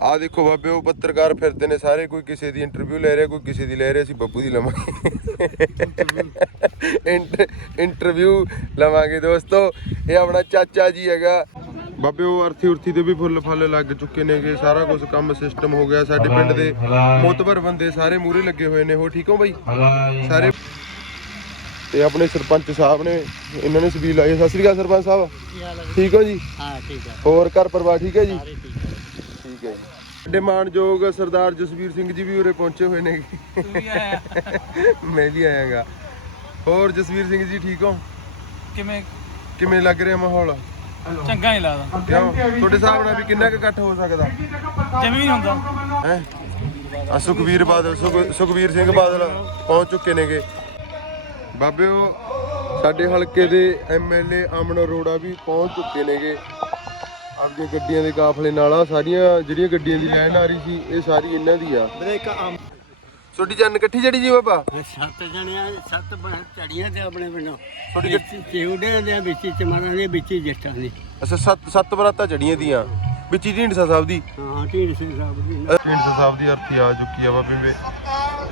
ਆ ਦੇਖੋ ਬਾਬੇ ਉਹ ਪੱਤਰਕਾਰ ਫਿਰਦੇ ਨੇ ਸਾਰੇ ਕੋਈ ਕਿਸੇ ਦੀ ਇੰਟਰਵਿਊ ਲੈ ਰਿਹਾ ਕੋਈ ਕਿਸੇ ਦੀ ਲੈ ਰਿਹਾ ਅਸੀਂ ਬੱਬੂ ਦੀ ਲਵਾਂਗੇ। ਇੰਟਰਵਿਊ ਲਵਾਂਗੇ ਦੋਸਤੋ। ਇਹ ਆਪਣਾ ਚਾਚਾ ਜੀ ਹੈਗਾ। ਬਾਬੇ ਉਹ ਅਰਥੀ ਉਰਥੀ ਦੇ ਵੀ ਫੁੱਲ ਫਲ ਲੱਗ ਚੁੱਕੇ ਨੇਗੇ। ਸਾਰਾ ਕੁਝ ਕੰਮ ਸਿਸਟਮ ਹੋ ਗਿਆ। ਸਾਡੇ ਪਿੰਡ ਦੇ ਮੋਤਬਰ ਬੰਦੇ ਸਾਰੇ ਮੂਰੇ ਲੱਗੇ ਹੋਏ ਨੇ। ਹੋ ਠੀਕ ਹੋ ਬਾਈ? ਸਾਰੇ ਤੇ ਆਪਣੇ ਸਰਪੰਚ ਸਾਹਿਬ ਨੇ ਇਹਨਾਂ ਨੇ ਸਬੀਲ ਲਾਈ। ਸਤਿ ਸ੍ਰੀ ਅਕਾਲ ਸਰਪੰਚ ਸਾਹਿਬ। ਠੀਕ ਹੋ ਜੀ? ਹਾਂ ਠੀਕ ਹੈ। ਹੋਰ ਘਰ ਪਰਿਵਾਰ ਠੀਕ ਹੈ ਜੀ? ਠੀਕ ਹੈ ਜੀ। ਸਾਡੇ ਮਾਣਯੋਗ ਸਰਦਾਰ ਜਸਵੀਰ ਸਿੰਘ ਜੀ ਵੀ ਉਰੇ ਪਹੁੰਚੇ ਹੋਏ ਨੇ। ਮੈਂ ਵੀ ਆਇਆਗਾ। ਹੋਰ ਜਸਵੀਰ ਸਿੰਘ ਜੀ ਠੀਕ ਹੋ? ਕਿਵੇਂ? ਕਿਵੇਂ ਲੱਗ ਰਿਹਾ ਮਾਹੌਲ? ਚੰਗਾ ਨਹੀਂ ਲੱਗਦਾ। ਕਿਉਂ? ਤੁਹਾਡੇ ਹਿਸਾਬ ਨਾਲ ਵੀ ਕਿੰਨਾ ਕੁ ਇਕੱਠ ਹੋ ਸਕਦਾ? ਜਿਵੇਂ ਨਹੀਂ ਹੁੰਦਾ। ਹੈ? ਆ ਸੁਖਵੀਰ ਬਾਦਲ ਸੁਖ- ਸੁਖਵੀਰ ਸਿੰਘ ਬਾਦਲ ਪਹੁੰਚ ਚੁੱਕੇ ਨੇਗੇ। ਬਾਬੇ ਉਹ ਸਾਡੇ ਹਲਕੇ ਦੇ ਐਮਐਲਏ ਅਮਨ ਅਰੋੜਾ ਵੀ ਪਹੁੰਚ ਚੁੱਕੇ ਨੇਗੇ। ਆਪਣੀਆਂ ਗੱਡੀਆਂ ਦੇ ਕਾਫਲੇ ਨਾਲ ਆ ਸਾਰੀਆਂ ਜਿਹੜੀਆਂ ਗੱਡੀਆਂ ਦੀ ਲਾਈਨ ਆ ਰਹੀ ਸੀ ਇਹ ਸਾਰੀ ਇਹਨਾਂ ਦੀ ਆ। ਆਮ ਤੁਹਾਡੀ ਜਨ ਇਕੱਠੀ ਜੜੀ ਜੀ ਬਾਬਾ? ਸੱਤ ਜਣਿਆਂ ਸੱਤ ਚੜੀਆਂ ਤੇ ਆਪਣੇ ਪਿੰਡੋਂ। ਵਿੱਚ ਚਿਉੜਿਆਂ ਦੇ ਵਿੱਚ ਚਮਾਰਾਂ ਦੇ ਵਿੱਚ ਜੱਟਾਂ ਦੇ। ਅੱਛਾ ਸੱਤ ਸੱਤ ਬਰਾਤਾਂ ਜੜੀਆਂ ਦੀਆਂ। ਵਿੱਚ ਢੀਂਡਸਾ ਸਾਹਿਬ ਦੀ। ਹਾਂ ਢੀਂਡ ਸਿੰਘ ਸਾਹਿਬ ਦੀ। ਢੀਂਡਸਾ ਸਾਹਿਬ ਦੀ ਅਰਥੀ ਆ ਚੁੱਕੀ ਆ ਬਾਬੇ ਵੇ।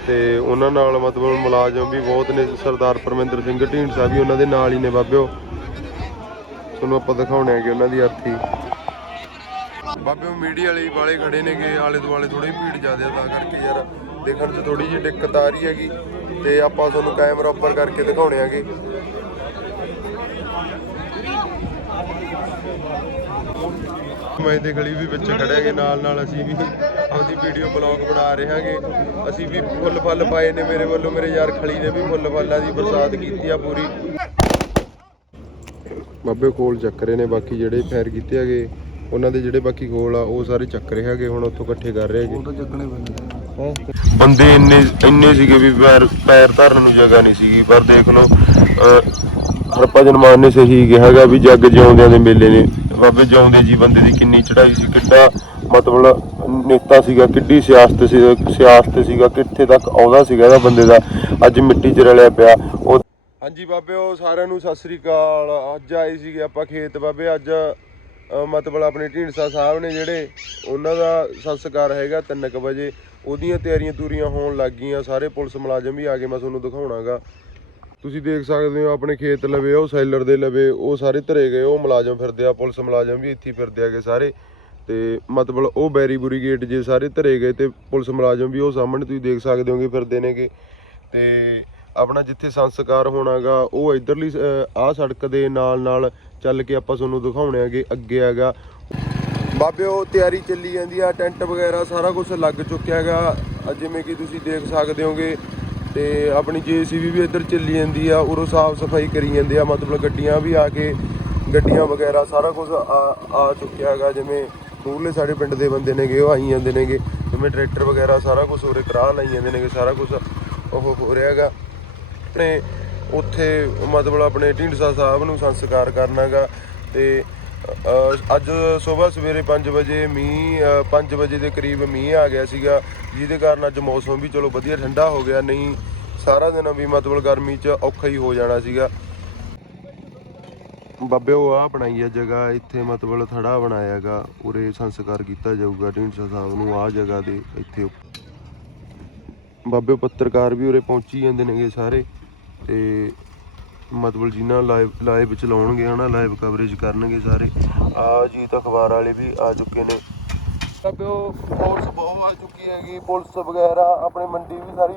ਤੇ ਉਹਨਾਂ ਨਾਲ ਮਤਲਬ ਮੁਲਾਜ਼ਮ ਵੀ ਬਹੁਤ ਨੇ ਸਰਦਾਰ ਪਰਮਿੰਦਰ ਸਿੰਘ ਢੀਂਡਸਾ ਵੀ ਉਹਨਾਂ ਦੇ ਨਾਲ ਹੀ ਨੇ ਬਾਬਿਓ। ਤੁਹਾਨੂੰ ਆਪਾਂ ਦਿਖਾਉਣੇ ਆਗੇ ਉਹਨਾਂ ਦੀ ਅਰਥੀ। ਬਾਬੇ ਮੀਡੀਆ ਵਾਲੇ ਵਾਲੇ ਖੜੇ ਨੇਗੇ, ਆਲੇ ਦੁਆਲੇ ਥੋੜੀ ਭੀੜ ਜ਼ਿਆਦਾ ਤਾਂ ਕਰਕੇ ਯਾਰ ਦੇਖਣ 'ਚ ਥੋੜੀ ਜਿਹੀ ਦਿੱਕਤ ਆ ਰਹੀ ਹੈਗੀ ਤੇ ਆਪਾਂ ਤੁਹਾਨੂੰ ਕੈਮਰਾ ਉੱਪਰ ਕਰਕੇ ਦਿਖਾਉਣੇ ਆਗੇ ਮੈਂ ਤੇ ਗਲੀ ਵੀ ਵਿੱਚ ਖੜਿਆਗੇ ਨਾਲ ਨਾਲ ਅਸੀਂ ਵੀ ਆਪਦੀ ਵੀਡੀਓ ਬਲੌਗ ਬਣਾ ਰਹੇ ਹਾਂਗੇ। ਅਸੀਂ ਵੀ ਫੁੱਲ ਫੁੱਲ ਪਾਏ ਨੇ ਮੇਰੇ ਵੱਲੋਂ, ਮੇਰੇ ਯਾਰ ਖਲੀ ਨੇ ਵੀ ਫੁੱਲ ਫੁੱਲਾਂ ਦੀ ਬਰਸਾਤ ਕੀਤੀ ਆ ਪੂਰੀ। ਬਾਬੇ ਕੋਲ ਚੱਕ ਰਹੇ ਨੇ, ਬਾਕੀ ਜਿਹੜੇ ਫੈਰ ਕੀਤੇ ਹੈਗੇ। ਉਹਨਾਂ ਦੇ ਜਿਹੜੇ ਬਾਕੀ ਗੋਲ ਆ ਉਹ ਸਾਰੇ ਚੱਕ ਰਹੇ ਹੈਗੇ ਹੁਣ ਉੱਥੋਂ ਇਕੱਠੇ ਕਰ ਰਹੇ ਹੈਗੇ। ਉਹ ਤਾਂ ਚੱਕਣੇ ਪੈਂਦੇ ਬੰਦੇ ਇੰਨੇ ਇੰਨੇ ਸੀਗੇ ਵੀ ਪੈਰ ਪੈਰ ਧਰਨ ਨੂੰ ਜਗ੍ਹਾ ਨਹੀਂ ਸੀਗੀ ਪਰ ਦੇਖ ਲਓ ਹਰਪਜਨ ਮਾਨ ਨੇ ਸਹੀ ਕਿਹਾ ਹੈਗਾ ਵੀ ਜੱਗ ਜਿਉਂਦਿਆਂ ਦੇ ਮੇਲੇ ਨੇ। ਬਾਬੇ ਜਿਉਂਦੇ ਜੀ ਬੰਦੇ ਦੀ ਕਿੰਨੀ ਚੜ੍ਹਾਈ ਸੀ ਕਿੱਡਾ ਮਤਲਬ ਨੇਤਾ ਸੀਗਾ ਕਿੱਡੀ ਸਿਆਸਤ ਸੀ ਸਿਆਸਤ ਸੀਗਾ ਕਿੱਥੇ ਤੱਕ ਆਉਂਦਾ ਸੀਗਾ ਇਹਦਾ ਬੰਦੇ ਦਾ। ਅੱਜ ਮਿੱਟੀ 'ਚ ਰਲਿਆ ਪਿਆ। ਉਹ ਹਾਂਜੀ ਬਾਬੇ ਉਹ ਸਾਰਿਆਂ ਨੂੰ ਸਤਿ ਸ੍ਰੀ ਅਕਾਲ। ਅੱਜ ਆਏ ਸੀਗੇ ਆਪਾਂ ਖੇਤ ਬਾਬੇ ਅੱਜ ਮਤਲਬ ਆਪਣੇ ਢੀਂਡਸਾ ਸਾਹਿਬ ਨੇ ਜਿਹੜੇ ਉਹਨਾਂ ਦਾ ਸੰਸਕਾਰ ਹੈਗਾ 3:00 ਵਜੇ, ਉਹਦੀਆਂ ਤਿਆਰੀਆਂ ਤੂਰੀਆਂ ਹੋਣ ਲੱਗ ਗਈਆਂ, ਸਾਰੇ ਪੁਲਿਸ ਮੁਲਾਜ਼ਮ ਵੀ ਆ ਗਏ, ਮੈਂ ਤੁਹਾਨੂੰ ਦਿਖਾਉਣਾਗਾ। ਤੁਸੀਂ ਦੇਖ ਸਕਦੇ ਹੋ ਆਪਣੇ ਖੇਤ ਲਵੇ, ਉਹ ਸੈਲਰ ਦੇ ਲਵੇ, ਉਹ ਸਾਰੇ ਧਰੇ ਗਏ, ਉਹ ਮੁਲਾਜ਼ਮ ਫਿਰਦੇ ਆ, ਪੁਲਿਸ ਮੁਲਾਜ਼ਮ ਵੀ ਇੱਥੇ ਹੀ ਫਿਰਦੇ ਆਗੇ ਸਾਰੇ। ਤੇ ਮਤਲਬ ਉਹ ਬੈਰੀ ਬੁਰੀ ਗੇਟ ਜੇ ਸਾਰੇ ਧਰੇ ਗਏ ਤੇ ਪੁਲਿਸ ਮੁਲਾਜ਼ਮ ਵੀ ਉਹ ਸਾਹਮਣੇ ਤੁਸੀਂ ਦੇਖ ਸਕਦੇ ਹੋਗੇ ਫਿਰਦੇ ਨੇਗੇ। ਤੇ ਆਪਣਾ ਜਿੱਥੇ ਸੰਸਕਾਰ ਹੋਣਾਗਾ, ਉਹ ਇਧਰਲੀ ਆਹ ਸੜਕ ਦੇ ਨਾਲ ਨਾਲ ਚੱਲ ਕੇ ਆਪਾਂ ਤੁਹਾਨੂੰ ਦਿਖਾਉਣੇ ਆਗੇ, ਅੱਗੇ ਹੈਗਾ। ਬਾਬੇ, ਉਹ ਤਿਆਰੀ ਚੱਲੀ ਜਾਂਦੀ ਆ, ਟੈਂਟ ਵਗੈਰਾ ਸਾਰਾ ਕੁਝ ਲੱਗ ਚੁੱਕਿਆ ਹੈਗਾ। ਜਿਵੇਂ ਕਿ ਤੁਸੀਂ ਦੇਖ ਸਕਦੇ ਹੋਗੇ, ਤੇ ਆਪਣੀ ਜੀਸੀਬੀ ਵੀ ਇੱਧਰ ਚੱਲੀ ਜਾਂਦੀ ਆ, ਉਰੋਂ ਸਾਫ਼ ਸਫ਼ਾਈ ਕਰੀ ਜਾਂਦੇ ਆ, ਮਤਲਬ ਗੱਡੀਆਂ ਵੀ ਆ ਕੇ, ਗੱਡੀਆਂ ਵਗੈਰਾ ਸਾਰਾ ਕੁਝ ਆ ਆ ਚੁੱਕਿਆ ਹੈਗਾ। ਜਿਵੇਂ ਮੂਰਲੇ ਸਾਡੇ ਪਿੰਡ ਦੇ ਬੰਦੇ ਨੇਗੇ, ਉਹ ਆਈ ਜਾਂਦੇ ਨੇਗੇ। ਜਿਵੇਂ ਟਰੈਕਟਰ ਵਗੈਰਾ ਸਾਰਾ ਕੁਝ ਉਰੇ ਕਰਾ ਲਾਈ ਜਾਂਦੇ ਨੇਗੇ, ਸਾਰਾ ਕੁਝ ਉਹ ਹੋ ਰਿਹਾ ਹੈਗਾ। ਆਪਣੇ ਉੱਥੇ ਮਤਲਬ ਆਪਣੇ ਢੀਂਡਸਾ ਸਾਹਿਬ ਨੂੰ ਸੰਸਕਾਰ ਕਰਨਾਗਾ ਤੇ ਅ, ਅੱਜ ਸਵੇਰ ਸਵੇਰੇ 5 ਵਜੇ ਮੀਂਹ 5 ਵਜੇ ਦੇ ਕਰੀਬ ਮੀਂਹ ਆ ਗਿਆ ਸੀਗਾ ਜਿਹਦੇ ਕਾਰਨ ਅੱਜ ਮੌਸਮ ਵੀ ਚਲੋ ਵਧੀਆ ਠੰਡਾ ਹੋ ਗਿਆ ਨਹੀਂ ਸਾਰਾ ਦਿਨ ਵੀ ਮਤਲਬ ਗਰਮੀ 'ਚ ਔਖਾ ਹੀ ਹੋ ਜਾਣਾ ਸੀਗਾ। ਬਾਬੇ ਉਹ ਆ ਬਣਾਈ ਹੈ ਜਗ੍ਹਾ ਇੱਥੇ ਮਤਲਬ ਥੜਾ ਬਣਾਇਆਗਾ ਉਰੇ ਸੰਸਕਾਰ ਕੀਤਾ ਜਾਊਗਾ ਢੀਂਡਸਾ ਸਾਹਿਬ ਨੂੰ ਆ ਜਗ੍ਹਾ ਦੇ ਇੱਥੇ। ਬਾਬੇ ਪੱਤਰਕਾਰ ਵੀ ਉਰੇ ਪਹੁੰਚੀ ਜਾਂਦੇ ਨੇਗੇ ਸਾਰੇ। ਤੇ ਮਤਲਬ ਜਿਨ੍ਹਾਂ ਲਾਈਵ ਲਾਈਵ ਚਲਾਉਣਗੇ ਹਨਾ ਲਾਈਵ ਕਵਰੇਜ ਕਰਨਗੇ ਸਾਰੇ ਆ ਜੀਤ ਅਖਬਾਰ ਵਾਲੇ ਵੀ ਆ ਚੁੱਕੇ ਨੇ। ਬਾਬੇ ਉਹ ਫੋਰਸ ਬਹੁਤ ਆ ਚੁੱਕੀ ਹੈਗੀ, ਪੁਲਿਸ ਵਗੈਰਾ, ਆਪਣੇ ਮੰਡੀ ਵੀ ਸਾਰੀ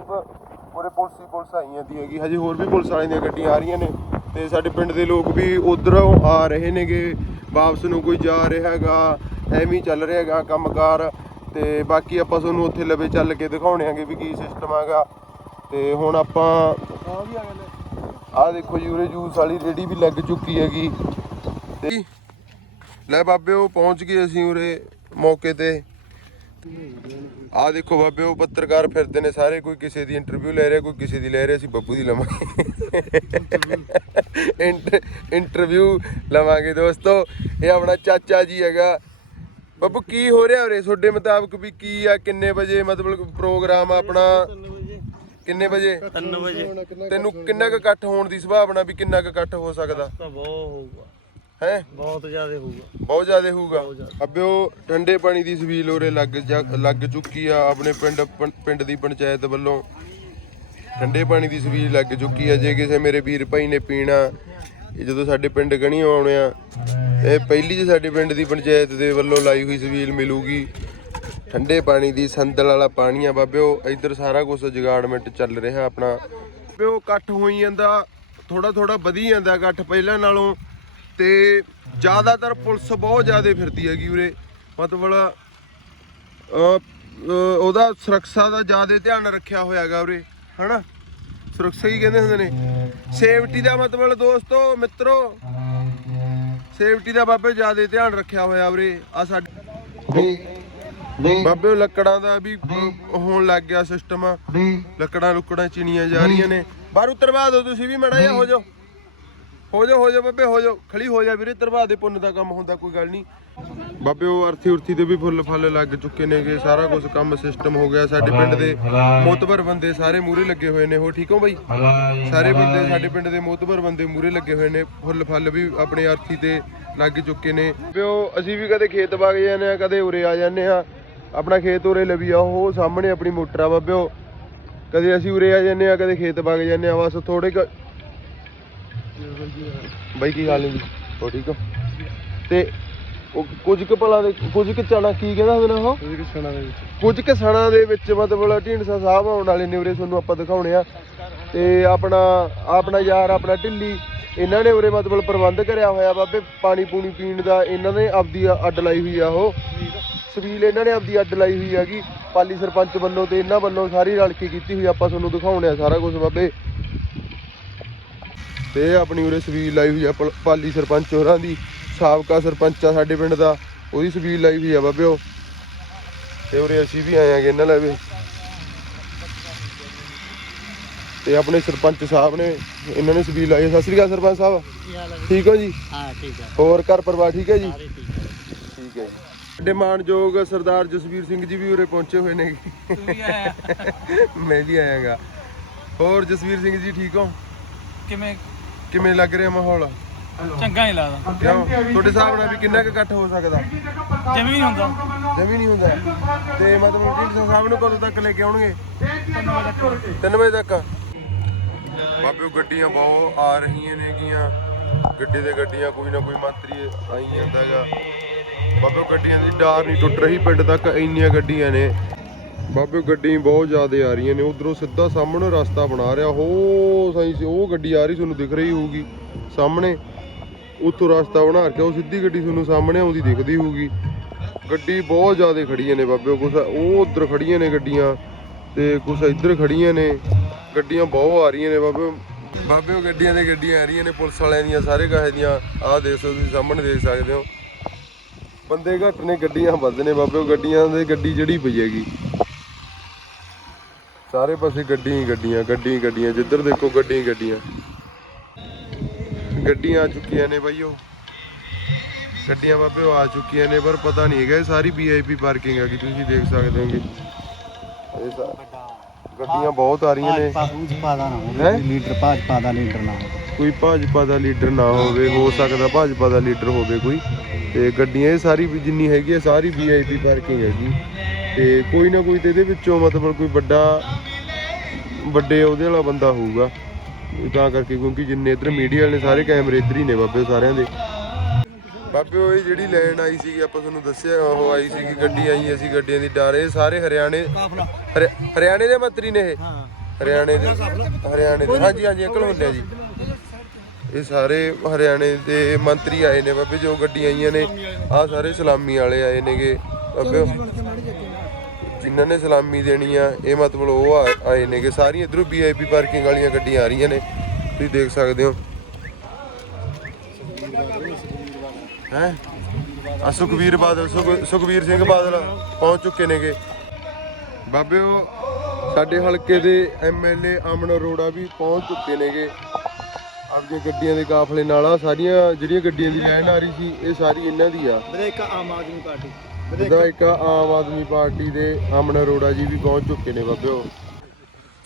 ਪੂਰੇ ਪੁਲਿਸ ਹੀ ਪੁਲਿਸ ਆਈ ਜਾਂਦੀ ਹੈਗੀ। ਹਜੇ ਹੋਰ ਵੀ ਪੁਲਿਸ ਵਾਲਿਆਂ ਦੀਆਂ ਗੱਡੀਆਂ ਆ ਰਹੀਆਂ ਨੇ, ਤੇ ਸਾਡੇ ਪਿੰਡ ਦੇ ਲੋਕ ਵੀ ਉਧਰੋਂ ਆ ਰਹੇ ਨੇਗੇ, ਵਾਪਸ ਨੂੰ ਕੋਈ ਜਾ ਰਿਹਾ ਹੈਗਾ, ਐਵੇਂ ਚੱਲ ਰਿਹਾ ਹੈਗਾ ਕੰਮਕਾਰ, ਤੇ ਬਾਕੀ ਆਪਾਂ ਤੁਹਾਨੂੰ ਉੱਥੇ ਲਵੇ ਚੱਲ ਕੇ ਦਿਖਾਉਣੇ ਆਂਗੇ ਵੀ ਕੀ ਸਿਸਟਮ ਹੈਗਾ। ਤੇ ਹੁਣ ਆਪਾਂ ਆਹ ਦੇਖੋ ਜੀ, ਉਰੇ ਜੂਸ ਵਾਲੀ ਰੇੜੀ ਵੀ ਲੱਗ ਚੁੱਕੀ ਹੈਗੀ। ਤੇ ਲੈ ਬਾਬੇ, ਉਹ ਪਹੁੰਚ ਗਏ ਅਸੀਂ ਉਰੇ ਮੌਕੇ ਤੇ। ਆਹ ਦੇਖੋ ਬਾਬੇ, ਉਹ ਪੱਤਰਕਾਰ ਫਿਰਦੇ ਨੇ ਸਾਰੇ, ਕੋਈ ਕਿਸੇ ਦੀ ਇੰਟਰਵਿਊ ਲੈ ਰਿਹਾ, ਕੋਈ ਕਿਸੇ ਦੀ ਲੈ ਰਿਹਾ, ਅਸੀਂ ਬੱਬੂ ਦੀ ਲਵਾਂਗੇ। ਇੰਟਰਵਿਊ ਲਵਾਂਗੇ ਦੋਸਤੋ। ਇਹ ਆਪਣਾ ਚਾਚਾ ਜੀ ਹੈਗਾ। ਬੱਬੂ, ਕੀ ਹੋ ਰਿਹਾ ਉਰੇ? ਤੁਹਾਡੇ ਮੁਤਾਬਕ ਵੀ ਕੀ ਆ, ਕਿੰਨੇ ਵਜੇ ਮਤਲਬ ਪ੍ਰੋਗਰਾਮ ਆਪਣਾ? ਕਿੰਨੇ ਵਜੇ? 3 ਵਜੇ। ਤੈਨੂੰ ਕਿੰਨਾ ਕੁ ਇਕੱਠ ਹੋਣ ਦੀ ਸੰਭਾਵਨਾ ਵੀ ਕਿੰਨਾ ਕੁ ਇਕੱਠ ਹੋ ਸਕਦਾ? ਤਾਂ ਬਹੁਤ ਹੋਊਗਾ। ਹੈ? ਬਹੁਤ ਜ਼ਿਆਦਾ ਹੋਊਗਾ। ਬਹੁਤ ਜ਼ਿਆਦਾ ਹੋਊਗਾ। ਅੱਬਿਓ ਠੰਡੇ ਪਾਣੀ ਦੀ ਸਵੀਲ ਉਰੇ ਲੱਗ ਲੱਗ ਚੁੱਕੀ ਆ ਆਪਣੇ ਪਿੰਡ ਪਿੰਡ ਦੀ ਪੰਚਾਇਤ ਵੱਲੋਂ। ਠੰਡੇ ਪਾਣੀ ਦੀ ਸਵੀਲ ਲੱਗ ਚੁੱਕੀ ਆ ਜੇ ਕਿਸੇ ਮੇਰੇ ਵੀਰ ਭਾਈ ਨੇ ਪੀਣਾ ਇਹ ਜਦੋਂ ਸਾਡੇ ਪਿੰਡ ਗਣੀ ਆਉਣੇ ਆ ਇਹ ਪਹਿਲੀ ਜੀ ਸਾਡੇ ਪਿੰਡ ਦੀ ਪੰਚਾਇਤ ਦੇ ਵੱਲੋਂ ਲਾਈ ਹੋਈ ਸਵੀਲ ਮਿਲੂਗੀ। ਠੰਡੇ ਪਾਣੀ ਦੀ ਸੰਦਲ ਵਾਲਾ ਪਾਣੀ ਆ ਬਾਬਿਓ, ਇੱਧਰ ਸਾਰਾ ਕੁਝ ਜਗਾੜਮੈਂਟ ਚੱਲ ਰਿਹਾ ਆਪਣਾ। ਬਾਬਿਓ, ਇਕੱਠ ਹੋਈ ਜਾਂਦਾ ਥੋੜਾ ਥੋੜਾ ਵਧੀ ਜਾਂਦਾ ਇਕੱਠ ਪਹਿਲਾਂ ਨਾਲੋਂ ਤੇ ਜ਼ਿਆਦਾਤਰ ਪੁਲਿਸ ਬਹੁਤ ਜ਼ਿਆਦਾ ਫਿਰਦੀ ਹੈਗੀ ਉਰੇ। ਮਤਲਬ ਉਹਦਾ ਸੁਰੱਖਿਆ ਦਾ ਜ਼ਿਆਦਾ ਧਿਆਨ ਰੱਖਿਆ ਹੋਇਆ ਹੈਗਾ ਉਰੇ, ਹਨਾ? ਸੁਰੱਖਿਆ ਹੀ ਕਹਿੰਦੇ ਹੁੰਦੇ ਨੇ। ਸੇਫਟੀ ਦਾ ਮਤਲਬ ਦੋਸਤੋ, ਮਿੱਤਰੋ, ਸੇਫਟੀ ਦਾ ਬਾਬੇ ਜ਼ਿਆਦਾ ਧਿਆਨ ਰੱਖਿਆ ਹੋਇਆ ਉਰੇ। ਆ ਸਾਡੇ ਬਾਬੇ ਉਹ ਲੱਕੜਾਂ ਦਾ ਵੀ ਹੋਣ ਲੱਗ ਗਿਆ ਸਿਸਟਮ ਲੱਕੜਾਂ ਲੁੱਕੜਾਂ ਚਿਣੀਆਂ ਜਾ ਰਹੀਆਂ ਨੇ। ਬਾਹਰ ਉਤਰਵਾ ਦਿਓ ਤੁਸੀਂ ਵੀ ਮੜਾ ਜਾ ਹੋ ਜਾਓ। ਹੋ ਜਾ ਹੋ ਜਾ ਬਾਬੇ ਹੋ ਜਾ ਖੜੀ ਹੋ ਜਾ ਵੀਰੇ ਤਰਵਾ ਦੇ ਪੁੰਨ ਦਾ ਕੰਮ ਹੁੰਦਾ ਕੋਈ ਗੱਲ ਨਹੀਂ। ਬਾਬੇ ਉਹ ਅਰਥੀ ਉਰਥੀ ਦੇ ਵੀ ਫੁੱਲ ਫਲ ਲੱਗ ਚੁੱਕੇ ਨੇਗੇ। ਸਾਰਾ ਕੁਝ ਕੰਮ ਸਿਸਟਮ ਹੋ ਗਿਆ ਸਾਡੇ ਪਿੰਡ ਦੇ। ਮੋਤਬਰ ਬੰਦੇ ਸਾਰੇ ਮੂਰੇ ਲੱਗੇ ਹੋਏ ਨੇ। ਹੋ ਠੀਕ ਹੋ ਬਾਈ? ਸਾਰੇ ਬੰਦੇ ਸਾਡੇ ਪਿੰਡ ਦੇ ਮੋਤਬਰ ਬੰਦੇ ਮੂਰੇ ਲੱਗੇ ਹੋਏ ਨੇ। ਫੁੱਲ ਫਲ ਵੀ ਆਪਣੇ ਅਰਥੀ ਤੇ ਲੱਗ ਚੁੱਕੇ ਨੇ। ਪਿਓ ਅਸੀਂ ਵੀ ਕਦੇ ਖੇਤ ਵਗ ਜਾਂਦੇ ਆ ਕਦੇ ਉਰੇ ਆ ਜਾਂਦੇ ਆ ਆਪਣਾ ਖੇਤ ਉਰੇ ਲਵੀ ਆ ਉਹ ਸਾਹਮਣੇ ਆਪਣੀ ਮੋਟਰ ਆ ਬਾਬਿਓ। ਕਦੇ ਅਸੀਂ ਉਰੇ ਆ ਜਾਂਦੇ ਆ ਕਦੇ ਖੇਤ ਵਗ ਜਾਂਦੇ ਆ ਬਸ ਥੋੜੇ ਕੁ ਬਾਈ ਕੀ ਹਾਲ ਹੈ ਜੀ ਹੋ ਠੀਕ ਹੋ? ਤੇ ਉਹ ਕੁਝ ਕੁ ਭਲਾ ਦੇ ਕੁਝ ਕੁ ਚਣਾ ਕੀ ਕਹਿੰਦਾ ਹੁੰਦਾ ਉਹ? ਕੁਝ ਕੁ ਸਣਾ ਦੇ ਵਿੱਚ ਮਤਲਬ ਢੀਂਡਸਾ ਸਾਹਿਬ ਆਉਣ ਵਾਲੇ ਨੇ ਉਰੇ ਤੁਹਾਨੂੰ ਆਪਾਂ ਦਿਖਾਉਣੇ ਆ। ਤੇ ਆਪਣਾ ਆਪਣਾ ਯਾਰ ਆਪਣਾ ਢਿੱਲੀ ਇਹਨਾਂ ਨੇ ਉਰੇ ਮਤਲਬ ਪ੍ਰਬੰਧ ਕਰਿਆ ਹੋਇਆ ਬਾਬੇ ਪਾਣੀ ਪੂਣੀ ਪੀਣ ਦਾ ਇਹਨਾਂ ਨੇ ਆਪਦੀ ਅੱਡ ਲਾਈ ਹੋਈ ਆ ਉਹ। ਸਵੀਲ ਇਹਨਾਂ ਨੇ ਆਪਦੀ ਅੱਡ ਲਾਈ ਹੋਈ ਹੈਗੀ ਪਾਲੀ ਸਰਪੰਚ ਵੱਲੋਂ ਤੇ ਇਹਨਾਂ ਵੱਲੋਂ ਸਾਰੀ ਰਲ ਕੇ ਕੀਤੀ ਹੋਈ ਆਪਾਂ ਤੁਹਾਨੂੰ ਦਿਖਾਉਣੇ ਆ ਸਾਰਾ ਕੁਝ ਬਾਬੇ। ਤੇ ਆਪਣੀ ਉਰੇ ਸਵੀਲ ਲਾਈ ਹੋਈ ਆ ਪਲ- ਸਰਪੰਚ ਹੋਰਾਂ ਦੀ ਸਾਬਕਾ ਸਰਪੰਚ ਆ ਸਾਡੇ ਪਿੰਡ ਦਾ ਉਹਦੀ ਸਵੀਲ ਲਾਈ ਹੋਈ ਆ ਬਾਬਿਓ ਤੇ ਉਰੇ ਅਸੀਂ ਵੀ ਆਏ ਆਂਗੇ ਇਹਨਾਂ ਲੈ ਵੀ। ਤੇ ਆਪਣੇ ਸਰਪੰਚ ਸਾਹਿਬ ਨੇ ਇਹਨਾਂ ਨੇ ਸਵੀਲ ਲਾਈ ਆ। ਸਤਿ ਸ੍ਰੀ ਅਕਾਲ ਸਰਪੰਚ ਸਾਹਿਬ। ਕੀ ਹਾਲ ਹੈ ਠੀਕ ਹੋ ਜੀ? ਹਾਂ ਠੀਕ ਹੈ। ਹੋਰ ਘਰ ਪਰਿਵਾਰ ਠੀਕ ਹੈ ਜੀ? ਹੈ। ਠੀਕ ਹੈ ਜੀ। ਸਾਡੇ ਮਾਨਯੋਗ ਸਰਦਾਰ ਜਸਵੀਰ ਸਿੰਘ ਜੀ ਵੀ ਉਰੇ ਪਹੁੰਚੇ ਹੋਏ ਨੇ। ਤੂੰ ਵੀ ਆਇਆ। ਮੈਂ ਵੀ ਆਇਆਗਾ। ਹੋਰ ਜਸਵੀਰ ਸਿੰਘ ਜੀ ਠੀਕ ਹੋ? ਕਿਵੇਂ? ਕਿਵੇਂ ਲੱਗ ਰਿਹਾ ਮਾਹੌਲ? ਚੰਗਾ ਨਹੀਂ ਲੱਗਦਾ। ਕਿਉਂ? ਤੁਹਾਡੇ ਹਿਸਾਬ ਨਾਲ ਵੀ ਕਿੰਨਾ ਕੁ ਇਕੱਠ ਹੋ ਸਕਦਾ? ਜਮੀ ਨਹੀਂ ਹੁੰਦਾ। ਜਮੀ ਨਹੀਂ ਹੁੰਦਾ। ਤੇ ਮਤਲਬ ਢੀਂਡਸਾ ਸਾਹਿਬ ਨੂੰ ਕਦੋਂ ਤੱਕ ਲੈ ਕੇ ਆਉਣਗੇ? 3 ਵਜੇ ਤੱਕ। ਬਾਬੇ ਗੱਡੀਆਂ ਬਹੁਤ ਆ ਰਹੀਆਂ ਨੇਗੀਆਂ। ਗੱਡੀ ਦੇ ਗੱਡੀਆਂ ਕੋਈ ਨਾ ਕੋਈ ਮੰਤਰੀ ਆਈ ਜਾਂਦਾਗਾ। ਬਾਬੇ ਗੱਡੀਆਂ ਦੀ ਡਾਰ ਨਹੀਂ ਟੁੱਟ ਰਹੀ, ਪਿੰਡ ਤੱਕ ਇੰਨੀਆਂ ਗੱਡੀਆਂ ਨੇ। ਬਾਬੇ ਗੱਡੀ ਬਹੁਤ ਜ਼ਿਆਦਾ ਆ ਰਹੀਆਂ ਨੇ, ਉਧਰੋਂ ਸਿੱਧਾ ਸਾਹਮਣੇ ਰਸਤਾ ਬਣਾ ਰਿਹਾ, ਹੋ ਸਹੀ ਉਹ ਗੱਡੀ ਆ ਰਹੀ ਤੁਹਾਨੂੰ ਦਿਖ ਰਹੀ ਹੋਊਗੀ। ਸਾਹਮਣੇ ਉੱਥੋਂ ਰਸਤਾ ਬਣਾ ਕੇ ਉਹ ਸਿੱਧੀ ਗੱਡੀ ਤੁਹਾਨੂੰ ਸਾਹਮਣੇ ਆਉਂਦੀ ਦਿਖਦੀ ਹੋਊਗੀ। ਗੱਡੀ ਬਹੁਤ ਜ਼ਿਆਦਾ ਖੜੀਆਂ ਨੇ ਬਾਬੇ, ਕੁਛ ਉਹ ਉਧਰ ਖੜੀਆਂ ਨੇ ਗੱਡੀਆਂ ਤੇ ਕੁਛ ਇੱਧਰ ਖੜੀਆਂ ਨੇ, ਗੱਡੀਆਂ ਬਹੁਤ ਆ ਰਹੀਆਂ ਨੇ ਬਾਬੇ। ਬਾਬੇ, ਉਹ ਗੱਡੀਆਂ ਦੇ ਗੱਡੀਆਂ ਆ ਰਹੀਆਂ ਨੇ, ਪੁਲਿਸ ਵਾਲਿਆਂ ਦੀਆਂ, ਸਾਰੇ ਕਾਹੇ ਦੀਆਂ, ਆਹ ਦੇਖ ਸਕਦੇ ਸਾਹਮਣੇ ਦੇਖ ਸਕਦੇ ਹੋ। ਬੰਦੇ ਘੱਟ ਨੇ, ਗੱਡੀਆਂ ਵੱਧ ਨੇ ਬਾਬੇ, ਉਹ ਗੱਡੀਆਂ ਦੇ ਗੱਡੀ ਜਿਹੜੀ ਪਈ ਹੈਗੀ। ਸਾਰੇ ਪਾਸੇ ਗੱਡੀਆਂ ਗੱਡੀਆਂ ਗੱਡੀਆਂ ਗੱਡੀਆਂ, ਜਿੱਧਰ ਦੇਖੋ ਗੱਡੀਆਂ ਗੱਡੀਆਂ। ਗੱਡੀਆਂ ਆ ਚੁੱਕੀਆਂ ਨੇ ਬਾਈਓ ਗੱਡੀਆਂ ਬਾਬੇ ਆ ਚੁੱਕੀਆਂ ਨੇ, ਪਰ ਪਤਾ ਨਹੀਂ ਹੈਗਾ, ਇਹ ਸਾਰੀ ਵੀਆਈਪੀ ਪਾਰਕਿੰਗ ਹੈਗੀ, ਤੁਸੀਂ ਦੇਖ ਸਕਦੇ ਹੋਗੇ। ਇਹ ਸਾ- ਗੱਡੀਆਂ ਬਹੁਤ ਆ ਰਹੀਆਂ ਨੇ। ਭਾਜਪਾ ਦਾ ਨਾ ਹੈਂ? ਲੀਡਰ ਭਾਜਪਾ ਦਾ ਲੀਡਰ ਨਾ ਹੋਵੇ। ਕੋਈ ਭਾਜਪਾ ਦਾ ਲੀਡਰ ਨਾ ਹੋਵੇ ਹੋ ਸਕਦਾ ਭਾਜਪਾ ਦਾ ਲੀਡਰ ਹੋਵੇ ਕੋਈ। ਤੇ ਗੱਡੀਆਂ ਇਹ ਸਾਰੀ ਵੀ ਜਿੰਨੀ ਹੈਗੀ ਹੈ ਸਾਰੀ ਵੀਆਈਪੀ ਪਾਰਕਿੰਗ ਹੈਗੀ। ਤੇ ਕੋਈ ਨਾ ਕੋਈ ਤੇ ਇਹਦੇ ਵਿੱਚੋਂ ਮਤਲਬ ਕੋਈ ਵੱਡਾ ਵੱਡੇ ਉਹਦੇ ਵਾਲਾ ਬੰਦਾ ਹੋਊਗਾ। ਤਾਂ ਕਰਕੇ ਕਿਉਂਕਿ ਜਿੰਨੇ ਇੱਧਰ ਮੀਡੀਆ ਵਾਲੇ ਨੇ ਸਾਰੇ ਕੈਮਰੇ ਇੱਧਰ ਹੀ ਨੇ ਬਾਬੇ ਸਾਰਿਆਂ ਦੇ। ਬਾਬੇ ਉਹ ਇਹ ਜਿਹੜੀ ਲਾਈਨ ਆਈ ਸੀ ਆਪਾਂ ਤੁਹਾਨੂੰ ਦੱਸਿਆ ਉਹ ਆਈ ਸੀ ਗੱਡੀ ਆਈ ਅਸੀਂ ਗੱਡੀਆਂ ਦੀ ਡਰ ਇਹ ਸਾਰੇ ਹਰਿਆਣੇ ਹਰਿ- ਹਰਿਆਣੇ ਦੇ ਮੰਤਰੀ ਨੇ ਇਹ? ਹਰਿਆਣੇ ਦੇ ਹਰਿਆਣੇ ਦੇ। ਹਾਂਜੀ ਹਾਂਜੀ ਅੰਕਲ ਹੁੰਦੇ ਆ ਜੀ। ਇਹ ਸਾਰੇ ਹਰਿਆਣੇ ਦੇ ਮੰਤਰੀ ਆਏ ਨੇ ਬਾਬੇ ਜੋ ਗੱਡੀਆਂ ਆਈਆਂ ਨੇ। ਆ ਸਾਰੇ ਸਲਾਮੀ ਵਾਲੇ ਆਏ ਨੇਗੇ। ਬਾਬੇ ਜਿਨ੍ਹਾਂ ਨੇ ਸਲਾਮੀ ਦੇਣੀ ਆ ਇਹ ਮਤਲਬ ਉਹ ਆ- ਆਏ ਨੇਗੇ। ਸਾਰੀਆਂ ਇਧਰੋਂ ਵੀਆਈਪੀ ਪਾਰਕਿੰਗ ਵਾਲੀਆਂ ਗੱਡੀਆਂ ਆ ਰਹੀਆਂ ਨੇ। ਤੁਸੀਂ ਦੇਖ ਸਕਦੇ ਹੋ। ਹੈ? ਆ ਸੁਖਵੀਰ ਬਾਦਲ ਸੁਖ- ਸੁਖਵੀਰ ਸਿੰਘ ਬਾਦਲ ਪਹੁੰਚ ਚੁੱਕੇ ਨੇਗੇ। ਬਾਬੇ ਉਹ ਸਾਡੇ ਹਲਕੇ ਦੇ ਐਮਐਲਏ ਅਮਨ ਅਰੋੜਾ ਵੀ ਪਹੁੰਚ ਚੁੱਕੇ ਨੇਗੇ। ਆਪਣੀਆਂ ਗੱਡੀਆਂ ਦੇ ਕਾਫਲੇ ਨਾਲ ਆ ਸਾਰੀਆਂ ਜਿਹੜੀਆਂ ਗੱਡੀਆਂ ਦੀ ਲਾਈਨ ਆ ਰਹੀ ਸੀ ਇਹ ਸਾਰੀ ਇਹਨਾਂ ਦੀ ਆ। ਵਿਧਾਇਕ ਆਮ ਆਦਮੀ ਪਾਰਟੀ। ਵਿਧਾਇਕ ਆਮ ਆਦਮੀ ਪਾਰਟੀ ਦੇ ਅਮਨ ਅਰੋੜਾ ਜੀ ਵੀ ਪਹੁੰਚ ਚੁੱਕੇ ਨੇ ਬਾਬੇ ਉਹ।